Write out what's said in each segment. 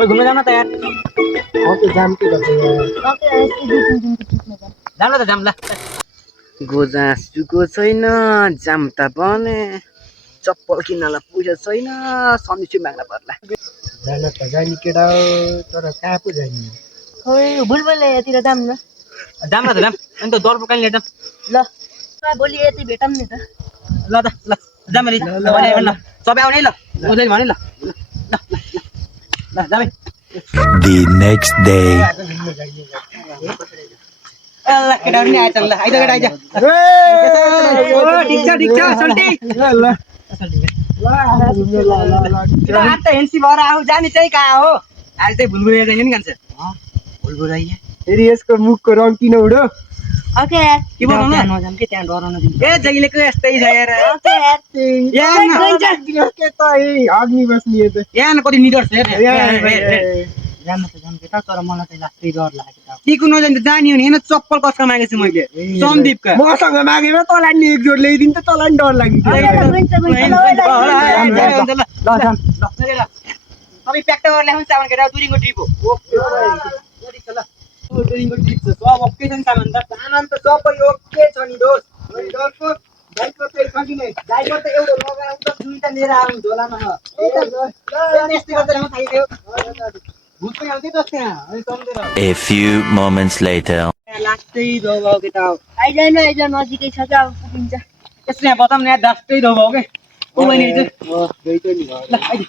कोई घूमने जाना था यार। ओके जाम के गर्छ यार ओके यस्तै 2-3 दिनको ट्रिपमा जाम जाम ल त जाम ल। गोजासुको छैन जाम त बने चप्पल किन्नलाई पैसा छैन सन्देश माग्न पर्ला जान त जाने केटा हो तर कहाँ पो जाने खोइ बुलबुलेतिर जाम न जाम ल त जाम। अनि त दर्पो कहिले जाम। ल भोलि यति भेटौँ नि त ल त ल जाम अलि ल सबै आउने है ल उहिले भने ल ल ल जाम है। The next day. ल केटाहरु नि आएछ ल आइज केटा आइज। ठिक छ सल्टी ल आज त एनसी भएर आऊ जाने चाहिँ कहाँ हो। आज चाहिँ भुलभुलैया जाने नि कान्छ। भुलभुलैया फेरि यसको मुखको रङ किन उडो ओके यार के बनाउनु नजाम के त्यहाँ डराउन दिन्छ ए जहिलेको यस्तै छ यार। ओके यार के त अग्नि बस्ने यो त यहाँ न कति निडर छ जाम त जाम केटा तर मलाई चाहिँ लास्टै डर लाग्यो के को नजाने त जानी हो नि हैन चप्पल कसको मागेछु मैले सन्दीपका। मसँग मागेर तँलाई नि एक जोड ल्याइदिनु त तँलाई नि डर लाग्छ ल जाम ल सबै प्याक गरेर ल्याउनु सामान केटा टुरिङको ट्रिप हो। टुरिङको ट्रिप छ सब ओके छ नि सामान त सबै ओके छ नि दोस्त। बाइकको चाहिँ छ कि नै ड्राइभर त एउटा लगाएर त दुईटा लिएर आउनु झोलामा यस्तै गर्दा म थाइदियो भूत पनि आउँथ्यो त त्यहाँ अनि सम्झेर A few moments later. लाग्दै दबाउ केटा हो। आइज नजिकै छ क्या अब पुगिन्छ यसले यहाँ बताउँ न जस्तै दबाउ के ओ मैले हिजो ल आइज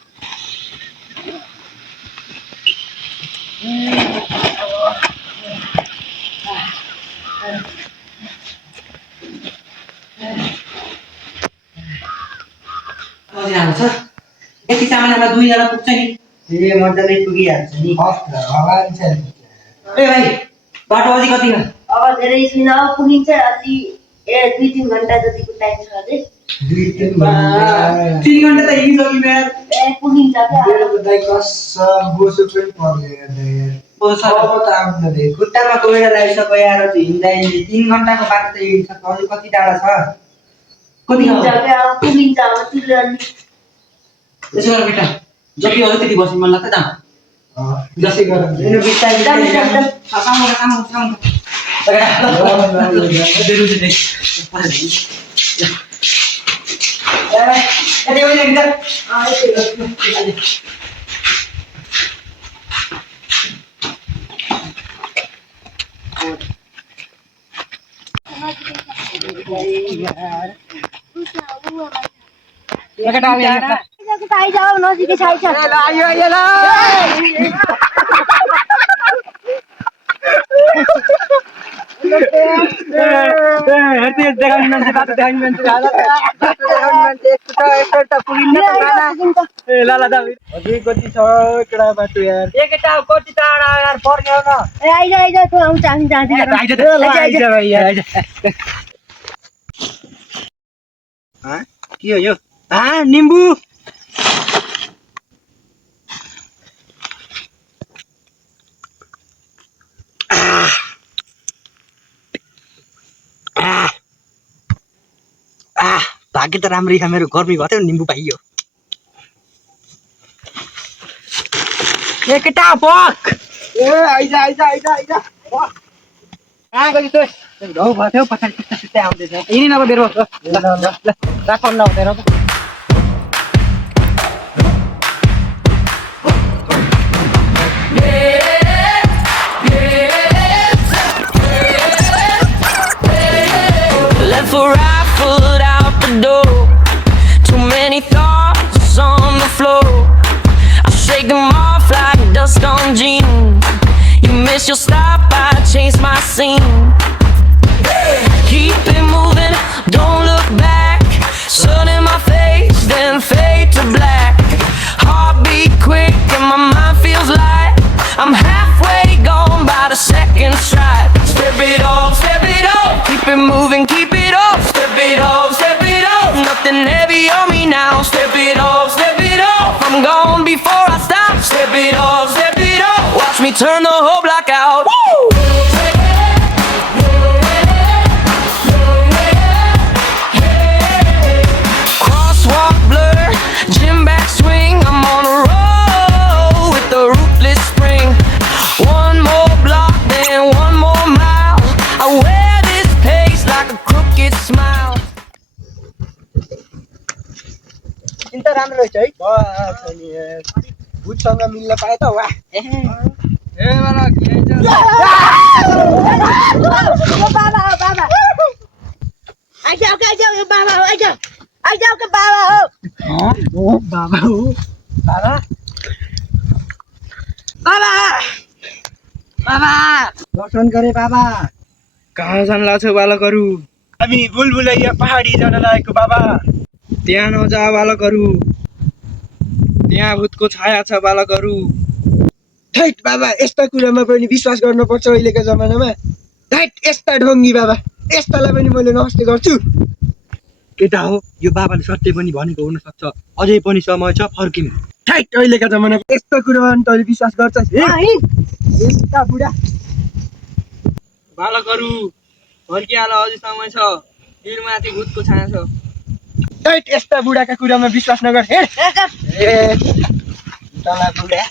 आउँछ यति सामानमा दुईजना पुग्छ नि ए मजाले पुगिहाल्छ नि भगवान छ ए भाइ बाटो अझै कति हो अब धेरै छैन पुगिन्छ अलि 2-3 घन्टा जतिको टाइम छ अझै 2-3 घन्टा 3 घन्टा त हिँडिसक्यो यार पुगिन्छ क्या दाइ कसम बोसो पनि पर्दैन अब त आउनु दे खुट्टामा कोइला लागिसक्यो यार हिँड्दा 3 घन्टाको बाटो त हिँडिसक्यो अझै कति टाढा छ कति पुगिन्छ क्या पुगिन्छ अब तिर्न अलि यसो गर बेटा जति हो त्यति बस्नु मन लाग्छ जाम जसै गरौँ हैन बिस्तारै जाम सामु आइजाऊ नजिकै छ अझै कति छ केटा बाटो यार कति टाढा यार पर्ने हो न आइज तँ आउँछ हामी जान्छ के हो यो निम्बु भाग्य त राम्रै छ मेरो गर्मी भयो निम्बु पाइयो केटा बक ए आइज कहाँ गयो त घाउ भएको थियो पछाडि सुत्दै आउँदैछ यिनी नभए बेरो ल राख नहुँदैन Left a right foot out the door. Too many thoughts on the floor. I shake them off like dust on jeans. You miss your stop, I change my scene. Keep it moving, don't look back. Sun in my face, then fade to black. Heartbeat quick and my mind feels light. I'm halfway gone by the second stride. Step it off, keep it moving, keep it up. Step it off, nothing heavy on me now. Step it off, I'm gone before I stop. Step it off, watch me turn the whole block out. Woo! Crosswalk blur, gym back swing. I'm on a roll with the ruthless राम्रो रहेछ है भूतसँग मिल्न पाए त वाह बाबा हो बाबा दर्शन गरे बाबा कहाँ जान लाग्छ बालकहरू हामी बुलबुलैया पहाडी जान लागेको बाबा त्यहाँ नजा बालकहरू त्यहाँ भूतको छाया छ बालकहरू धैट बाबा यस्ता कुरामा पनि विश्वास गर्नुपर्छ अहिलेको जमानामा धैट यस्ता ढङ्गी बाबा यस्तालाई पनि मैले नमस्ते गर्छु केटा हो यो बाबाले सत्य पनि भनेको हुन सक्छ अझै पनि समय छ फर्किनु धैट अहिलेका जमानामा यस्ता कुरामा पनि तैँले विश्वास गर्छस् यस्ता बुढा बालकहरू फर्किहाल अझै समय छ हिँडमाथि भूतको छाया छ धैट यस्ता बुढाका कुरामा विश्वास नगर हे तला बुढा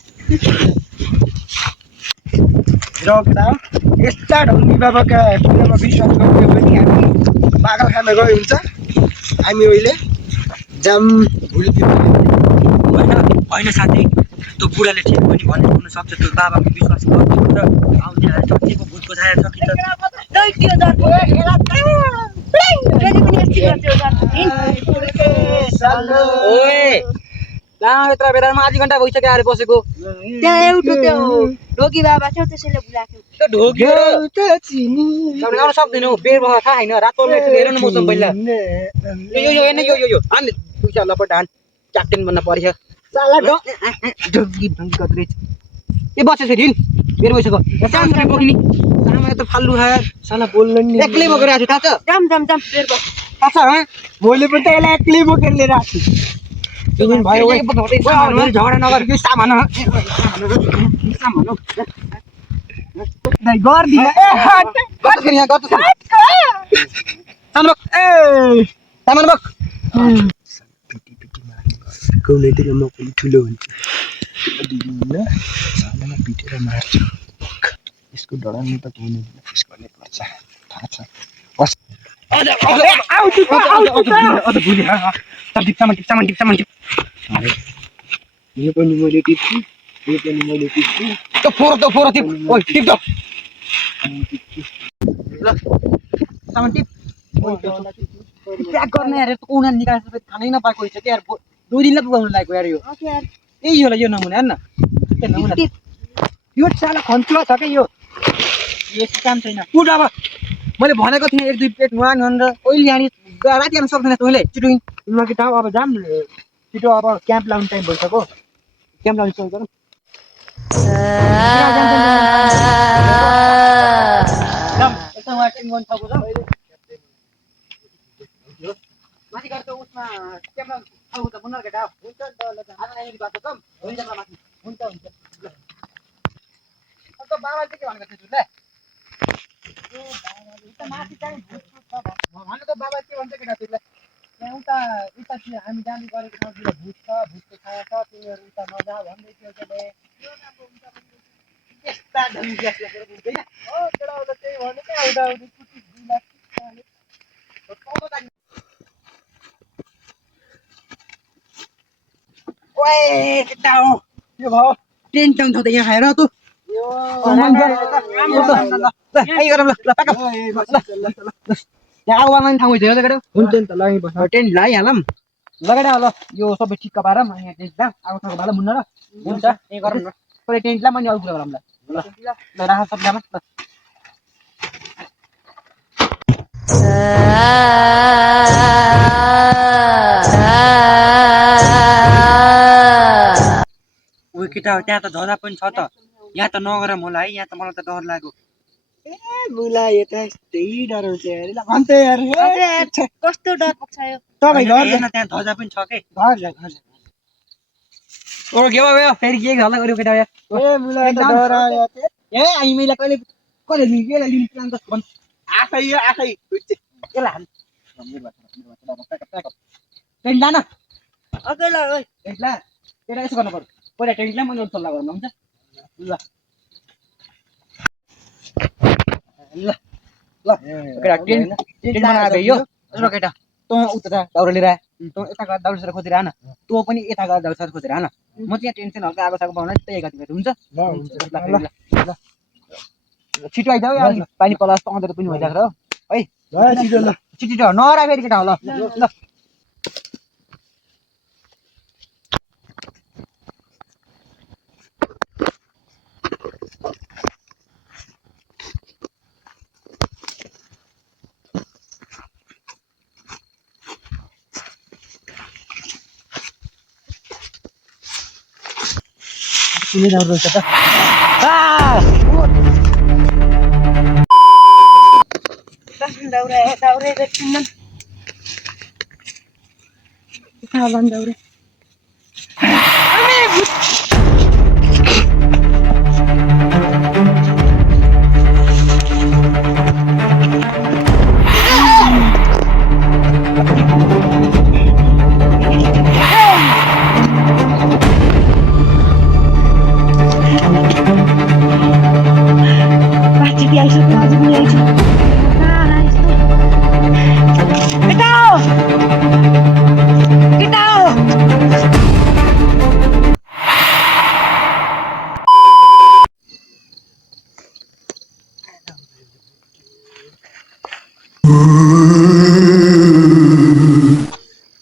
रौकडा यस्ता ढङ्गी बाबाका कुरामा विश्वास गर्यो भने हामी पागल खाना गयो हुन्छ हामी अहिले जाम भुल्थ्यौँ होइन साथी त्यो बुढाले ठिक पनि भनेको हुन सक्छ त्यो बाबाको विश्वास गर्नुपर्छ आउँछ सच्चीको भूतको छाया छ कि यत्र बेलामा आधी घन्टा भइसक्यो आएर बसेको त्यहाँ एउटा त्यो ढोकी बाबा थियो त्यसैले बोलाएको त्यो ढोग्यो आउन सक्दैनौ बेर भयो थाहा होइन रातो हेर न मौसम पहिला यो होइन यो हामी दुईटा लपट हान क्याप्टेन बन्न पर्छ ढोगी कत्रे ए बसेछ फेरि बेर भइसक्यो सानो बोकिनी सानो यत्रो फाल्लु खायो साला बोल्न नि एक्लै बोकेर आएको थाहा छ जाम बेर बस थाहा छ मैले पनि त यसलाई एक्लै बोकेर लिएर आएको छु भयो झगडा नगर यो सामान गर्दिन सामान बक कौनैतिर म पनि ठुलो हुन्छ सानामा पिटेर मार्छ यसको डराउनु त हुँदैन फुस गर्ने पर्छ थाहा छ यो पनि मैले टिप्छु यो पनि मैले टिप्छु फोर टिप ओइ टिप त ल सामान टिप प्याक गर्ने यार कुना निकालेर खानै नपाएको रहेछ क्या यार 2 दिनलाई पुगाउनु लागेको यार यो यही होला यो नमुना हेर्न त्यो नमुना यो साला खन्चुवा छ क्या यो काम छैन उठ अब मैले भनेको थिएँ 1-2 प्लेट नुहान भनेर ओइल यहाँ राति आउनु सक्दैन तैँले छिटो तिम्रो केटा अब जाम छिटो अब क्याम्प लाउने टाइम भइसक्यो क्याम्प लाउने सुरु गरौँ एकदम वाटिङ गर्नु सक्छ माथि गएर त उसमा क्याम्प लाउनु त बुनर केटा हुन्छ नि त ल आज नानी बात गर्छौँ हुन्छ ल माथि हुन्छ ल अन्त बाबाले के भनेको थियो ल माथि चाहिँ भन्नु त बाबा के भन्छ केटा तिमीलाई त्यहाँ उता हामी जाने गरेको ठाउँतिर भूत छ भूतको छाया छ तिमीहरू उता नजा भन्दै थियो त्यसले यस्ता ढङ्गी बुझ्दैन हो केटाउता त्यही भनेको आउँदा आउँदै कुटी 2 लाख ओए केटा हो के भयो टेन्सन छ त यहाँ खाएर त यहाँ आउन ठाउँ थियो केटा हुन्छ नि त लागि बस टेन्ट लगाइहालौँ लगाइहाल ल यो सबै ठिक्क पाएर म यहाँ टेन्ट ला आउँछ भाला मुन्न र हुन्छ यही गरौँ न पहिला टेन्ट ला मैले अरू कुरा गरौँ ल ल राख सबैमा ल ओ केटा हो त्यहाँ त झरा पनि छ त यहाँ त नगर मलाई है यहाँ त मलाई त डर लाग्यो बुला यो त यस्तै डराउँछ यार ल भन्छ यार कस्तो डर पक्छ यो तपाईँ घर हेर्न त्यहाँ ध्वजा पनि छ के घर जा ओ के भयो फेरि के झल्ला गर्यो केटा यार ए बुला त डरायो ए हामीलाई कहिले कहिले लिनु प्लान त भन् आफै केला हाल टेन्ट लान अकेला ओइ टेन्ट ला केटा यसो गर्नु पर्यो पहिला टेन्ट ला मैले सल्लाह गर्नु हुन्छ ल ल ल केटा टेन्ट बनाएको यो केटा तँ उता दाउरा लिएर तँ यता गएर दाउरा खोजेर आन तँ पनि यता गएर दाउरा खोजेर आन म चाहिँ यहाँ टेन्सन हल्का आगो सागो बनाउन त्यही एकातिर हुन्छ ल छिटो आइजाऊ अलिक पानी पलास अँधेरो पनि भइरहेको छ है ल छिटो ल छिटो नरा फेरि केटा हो ल ल कुनै राम्रो रहेछ त दाउरे गर्छिन् दाउरे Pasti आइसक्यो अझै पनि आइसक्यो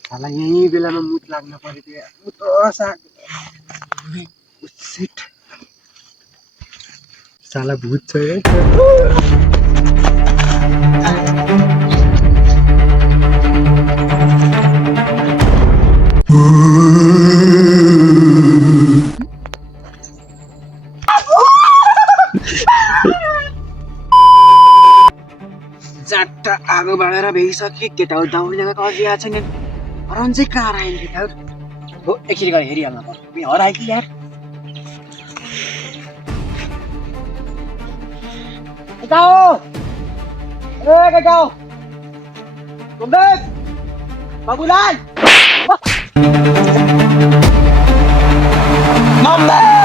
साला यही बेलामा मुत लाग्न पर्यो त्यो मुत साग शिट साला भूत छ है जाट्टा आगो बालेर भइसक्यो केटाहरू दाउरी लगाएको अझै आएको छैन हराउनु चाहिँ कहाँ आयो केटाहरू हो एकचोटि गएर हेरिहाल्न पर्छ हरायो कि यार केटा हो ए केटा हो कुम्बेक बाबुलाल My man!